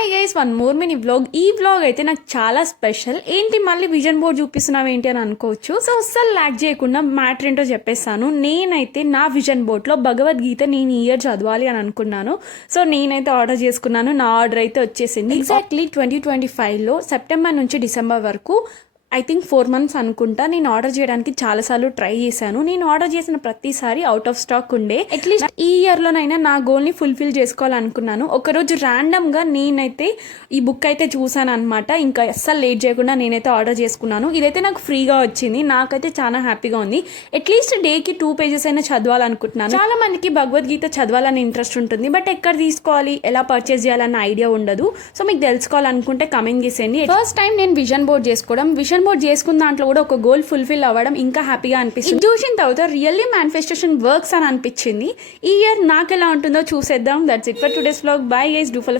Hi guys, one more mini vlog. ఈ vlog అయితే నాకు చాలా స్పెషల్. ఏంటి మళ్ళీ విజన్ బోర్డ్ చూపిస్తున్నావు ఏంటి అని అనుకోవచ్చు. సో అస్సలు ల్యాక్ చేయకుండా మ్యాటర్ ఏంటో చెప్పేస్తాను. నేనైతే నా విజన్ బోర్డ్లో భగవద్గీత నేను ఈ ఇయర్ చదవాలి అని అనుకున్నాను. సో నేనైతే ఆర్డర్ చేసుకున్నాను. నా ఆర్డర్ అయితే వచ్చేసింది. ఎగ్జాక్ట్లీ 2025లో సెప్టెంబర్ నుంచి డిసెంబర్ వరకు ఐ థింక్ 4 months అనుకుంటా. నేను ఆర్డర్ చేయడానికి చాలాసార్లు ట్రై చేశాను. నేను ఆర్డర్ చేసిన ప్రతిసారి అవుట్ ఆఫ్ స్టాక్ ఉండే. అట్లీస్ట్ ఈ ఇయర్లోనైనా నా గోల్ని ఫుల్ఫిల్ చేసుకోవాలనుకున్నాను. ఒకరోజు ర్యాండమ్గా నేనైతే ఈ బుక్ అయితే చూసాను అనమాట. ఇంకా అస్సలు లేట్ చేయకుండా నేనైతే ఆర్డర్ చేసుకున్నాను. ఇదైతే నాకు ఫ్రీగా వచ్చింది. నాకైతే చాలా హ్యాపీగా ఉంది. అట్లీస్ట్ డేకి 2 pages అయినా చదవాలనుకుంటున్నాను. చాలా మందికి భగవద్గీత చదవాలని ఇంట్రెస్ట్ ఉంటుంది, బట్ ఎక్కడ తీసుకోవాలి, ఎలా పర్చేస్ చేయాలన్న ఐడియా ఉండదు. సో మీకు తెలుసుకోవాలనుకుంటే కమెంట్ చేసేయండి. ఫస్ట్ టైం నేను విజన్ బోర్డ్ చేసుకోవడం, విజన్ బోర్డ్ చేసుకున్న దాంట్లో కూడా ఒక గోల్ ఫుల్ఫిల్ అవ్వడం ఇంకా హ్యాపీగా అనిపిస్తుంది. చూసిన తర్వాత రియల్లీ మేనిఫెస్టేషన్ వర్క్స్ అని అనిపించింది. ఈ ఇయర్ నాకు ఎలా ఉంటుందో చూసేద్దాం. That's it for today's vlog. Bye guys, do follow